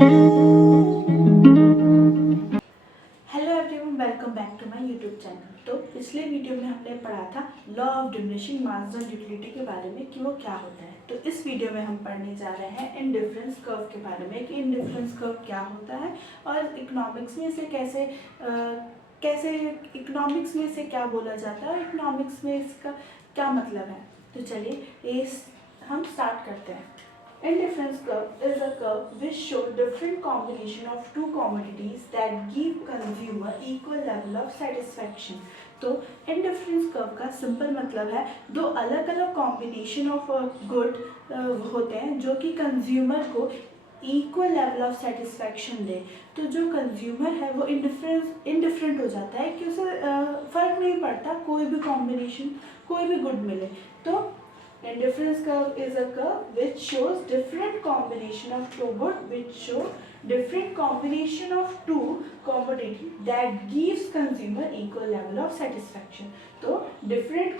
Hello everyone, welcome back to my YouTube channel. तो पिछले video में हमने पढ़ा था law of diminishing marginal utility के बारे में कि वो क्या होता है। तो इस वीडियो में हम पढ़ने जा रहे हैं इंडिफरेंस कर्व के बारे में कि इंडिफरेंस कर्व क्या होता है और इकोनॉमिक्स में इसे कैसे इकोनॉमिक्स में इसे क्या बोला जाता है और इकोनॉमिक्स में इसका क्या मतलब है। तो चलिए हम स्टार्ट करते हैं। Indifference curve is a curve which shows different combination of two commodities that give consumer equal level of satisfaction। तो indifference curve का सिंपल मतलब है दो अलग अलग कॉम्बिनेशन ऑफ गुड होते हैं जो कि कंज्यूमर को इक्वल लेवल ऑफ सेटिस्फैक्शन दे। तो जो कंज्यूमर है वो इंडिफरेंट हो जाता है कि उसे फ़र्क नहीं पड़ता कोई भी कॉम्बिनेशन कोई भी गुड मिले। तो indifference curve is a curve which shows different combination of two good different combination of two commodity that gives consumer equal level of satisfaction। तो different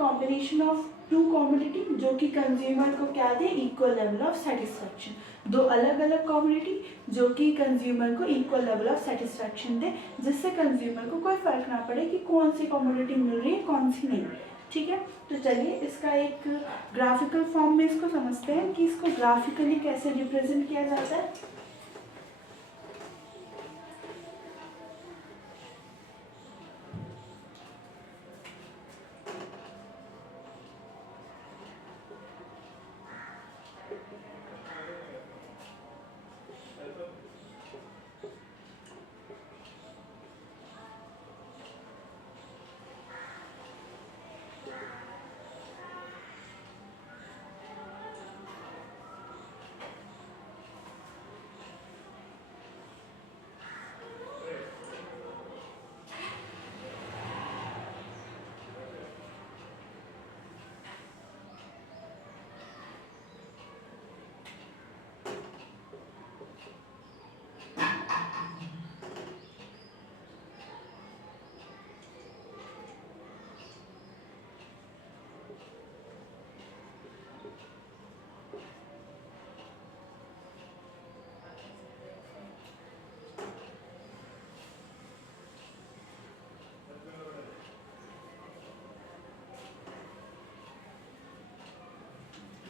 combination of two commodity जो कि consumer को क्या दे equal level of satisfaction. दो अलग अलग commodity जो कि कंज्यूमर को इक्वल लेवल ऑफ सेटिस्फैक्शन दे जिससे कंज्यूमर को कोई फर्क ना पड़े कि कौन सी कॉमोडिटी मिल रही है कौन सी नहीं। ठीक है, तो चलिए इसका एक ग्राफिकल फॉर्म में इसको समझते हैं कि इसको ग्राफिकली कैसे रिप्रेजेंट किया जाता है।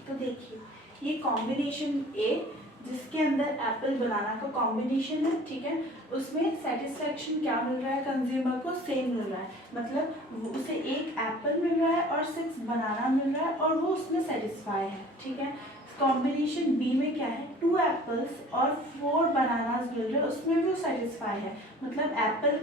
तो देखिए ये कॉम्बिनेशन ए जिसके अंदर एप्पल बनाना का कॉम्बिनेशन है, ठीक है, उसमें सेटिस्फैक्शन क्या मिल रहा है कंज्यूमर को सेम मिल रहा है, मतलब उसे एक एप्पल मिल रहा है और 6 बनाना मिल रहा है और वो उसमें सेटिस्फाई है। ठीक है, कॉम्बिनेशन बी में क्या है 2 एप्पल्स और 4 बनानास मिल रहे हैं उसमें भी वो सेटिस्फाई है, मतलब एप्पल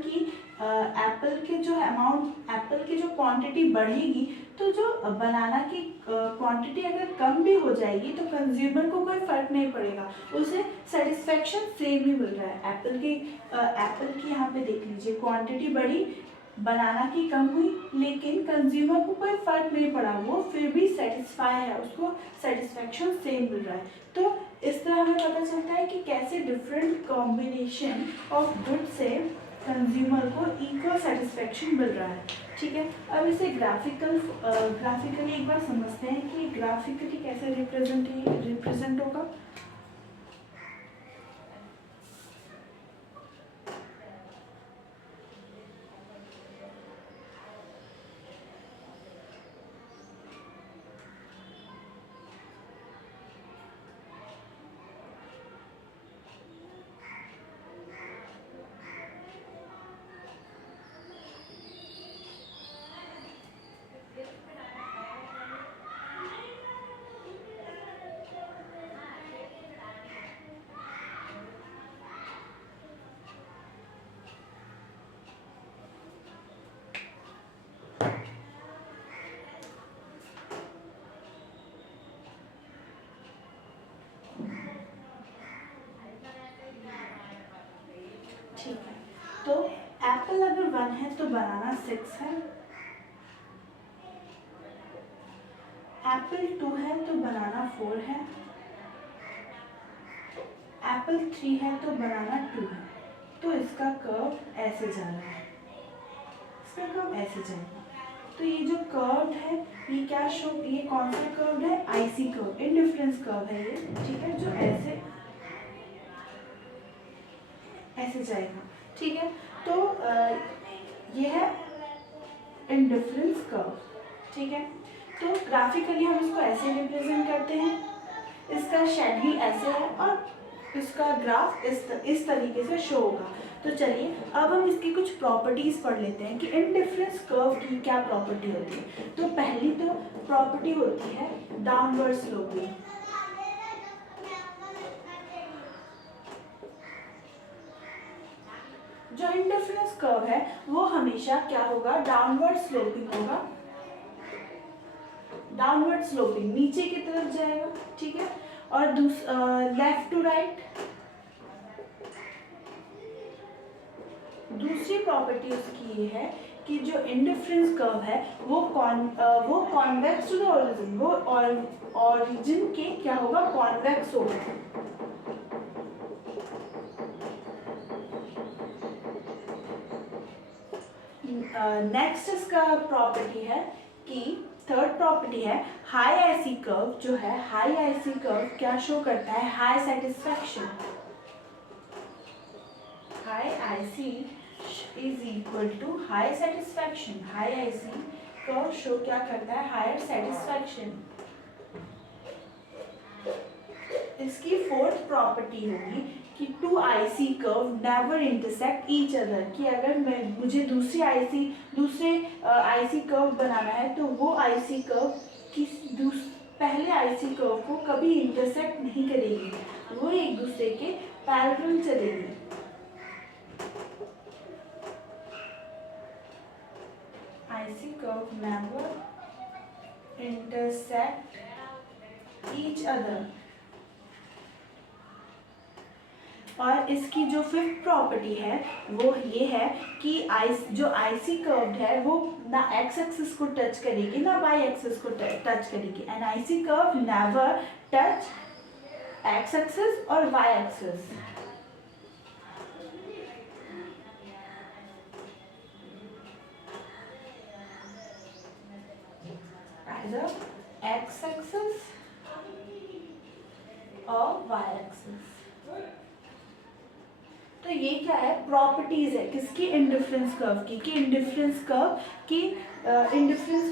के जो अमाउंट एप्पल की जो क्वांटिटी बढ़ेगी तो जो बनाना की क्वांटिटी अगर कम भी हो जाएगी तो कंज्यूमर को कोई फर्क नहीं पड़ेगा, उसे सेटिस्फैक्शन सेम ही मिल रहा है। एप्पल की यहाँ पे देख लीजिए क्वांटिटी बढ़ी बनाना की कम हुई लेकिन कंज्यूमर को कोई फर्क नहीं पड़ा, वो फिर भी सेटिस्फाई है, उसको सेटिस्फैक्शन सेम मिल रहा है। तो इस तरह हमें पता चलता है कि कैसे डिफरेंट कॉम्बिनेशन ऑफ गुड से कंज्यूमर को इक्वल सेटिस्फैक्शन मिल रहा है। ठीक है, अब इसे ग्राफिकली एक बार समझते हैं कि ग्राफिकली कैसे रिप्रेजेंट होगा। ठीक है, तो एप्पल अगर 1 है तो बनाना 6 है, एप्पल 2 है तो बनाना 4 है, एप्पल 3 है तो बनाना 2 है। तो इसका कर्व ऐसे जा रहा है, इसका कर्व ऐसे जाएगा। तो ये जो कर्व है ये क्या शो, ये कौन सा कर्व है, आईसी कर्व, इंडिफरेंस कर्व है ये, ठीक है, जो ऐसे जाएगा, ठीक है। तो ये है इंडिफरेंस कर्व, ठीक है। तो ग्राफिकली हम इसको ऐसे रिप्रेजेंट करते हैं, इसका शेड्यूल ऐसे है और इसका ग्राफ इस तरीके से शो होगा। तो चलिए अब हम इसकी कुछ प्रॉपर्टीज पढ़ लेते हैं कि इंडिफरेंस कर्व की क्या प्रॉपर्टी होती है। तो पहली तो प्रॉपर्टी होती है डाउनवर्ड स्लोपिंग। जो इंडिफरेंस कर्व है वो हमेशा क्या होगा, डाउनवर्ड स्लोपिंग होगा, डाउनवर्ड स्लोपिंग नीचे की तरफ जाएगा, ठीक है। और लेफ्ट टू राइट, दूसरी प्रॉपर्टी उसकी ये है कि जो इंडिफरेंस कर्व है वो कॉन्वेक्स टू द ओरिजिन, वो ओरिजिन के क्या होगा, कॉन्वेक्स होगा। नेक्स्ट इसका प्रॉपर्टी है कि थर्ड प्रॉपर्टी है हाई आईसी कर्व, जो है हाई आईसी कर्व क्या शो करता है, high satisfaction. High IC is equal to high satisfaction. High IC curve show क्या करता है, हायर सेटिस्फैक्शन। इसकी फोर्थ प्रॉपर्टी होगी कि two IC curve never intersect each other, कि अगर मुझे दूसरे आईसी कर्व बनाना है तो वो आईसी कर्व पहले आईसी कर्व को कभी इंटरसेक्ट नहीं करेगी, वो एक दूसरे के पैरेलल चलेगी। IC curve never intersect each other. और इसकी जो फिफ्थ प्रॉपर्टी है वो ये है कि जो आईसी कर्व है वो ना एक्स एक्सिस को टच करेगी ना वाई एक्सिस को टच करेगी। And IC curve never touch x axis और वाई एक्सिस। एक्स एक्सिस और वाई एक्सिस। तो ये क्या है, प्रॉपर्टीज है किसकी, इंडिफरेंस कर्व की, कि इंडिफरेंस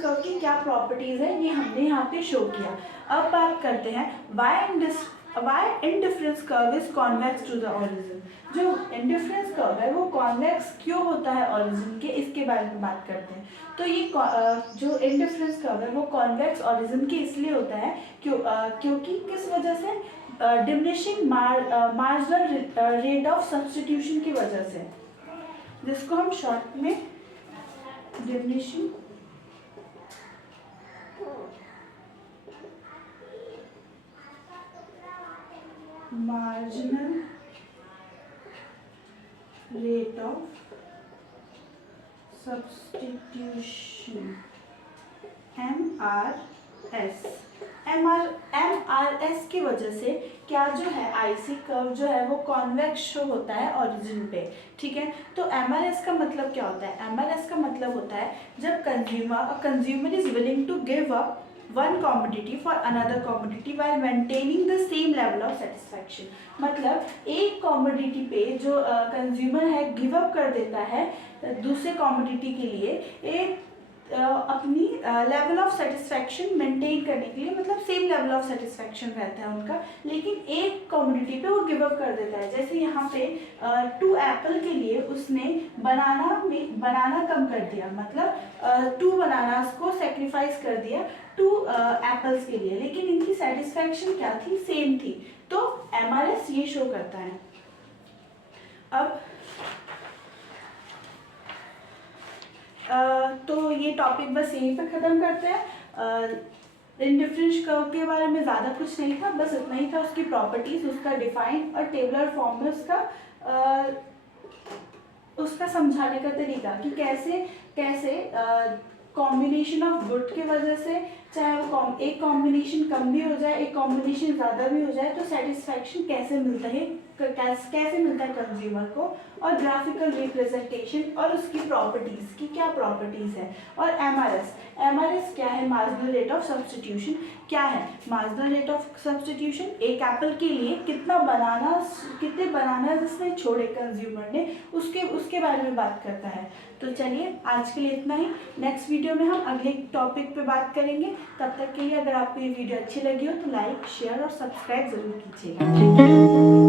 कर्व की क्या प्रॉपर्टीज है ये हमने यहाँ पे शो किया। अब बात करते हैं why indifference curve is convex to the origin. जो इंडिफरेंस कर्व है वो कॉन्वेक्स क्यों होता है ओरिजिन के, इसके बारे में बात करते हैं। तो ये जो इंडिफरेंस कर्व है वो कॉन्वेक्स ओरिजिन के इसलिए होता है क्योंकि किस वजह से, diminishing marginal rate of substitution की वजह से, जिसको हम शॉर्ट में diminishing marginal rate of substitution MRS की वजह से क्या जो है आईसी कर्व जो है वो कॉन्वेक्स शो होता है ओरिजिन पे, ठीक है। तो MRS का मतलब क्या होता है, MRS का मतलब होता है जब consumer is willing to give up one commodity for another commodity while maintaining the same level of satisfaction. मतलब एक कॉमोडिटी पे जो कंज्यूमर है गिव अप कर देता है दूसरे कॉमोडिटी के लिए एक अपनी लेवल ऑफ सेटिस्फैक्शन मेंटेन करने के लिए, मतलब सेम लेवल ऑफ सेटिस्फैक्शन रहता है उनका, लेकिन एक कम्युनिटी पे वो गिव अप कर देता है। जैसे यहाँ पे 2 एप्पल के लिए उसने बनाना कम कर दिया, मतलब 2 बनानास को सेक्रीफाइस कर दिया 2 एप्पल्स के लिए, लेकिन इनकी सेटिस्फैक्शन क्या थी, सेम थी। तो MRS ये शो करता है। अब तो ये टॉपिक बस यहीं पर ख़त्म करते हैं। इंडिफरेंस कर्व के बारे में ज़्यादा कुछ नहीं था, बस इतना ही था, उसकी प्रॉपर्टीज़, उसका डिफाइन और टेबलर फॉर्म में उसका समझाने का तरीका कि कैसे कॉम्बिनेशन ऑफ गुड की वजह से चाहे वो एक कॉम्बिनेशन कम भी हो जाए, एक कॉम्बिनेशन ज़्यादा भी हो जाए, तो सेटिस्फैक्शन कैसे मिलता है, कैसे मिलता है कंज्यूमर को, और ग्राफिकल रिप्रेजेंटेशन और उसकी प्रॉपर्टीज़ की क्या प्रॉपर्टीज़ है, और एमआरएस क्या है, मार्जिनल रेट ऑफ सब्स्टिट्यूशन क्या है। मार्जिनल रेट ऑफ सब्स्टिट्यूशन एक एप्पल के लिए कितने बनाना इसने छोड़े कंज्यूमर ने, उसके बारे में बात करता है। तो चलिए आज के लिए इतना ही, नेक्स्ट वीडियो में हम अगले टॉपिक पे बात करेंगे। तब तक के लिए अगर आपको ये वीडियो अच्छी लगी हो तो लाइक, शेयर और सब्सक्राइब ज़रूर कीजिएगा।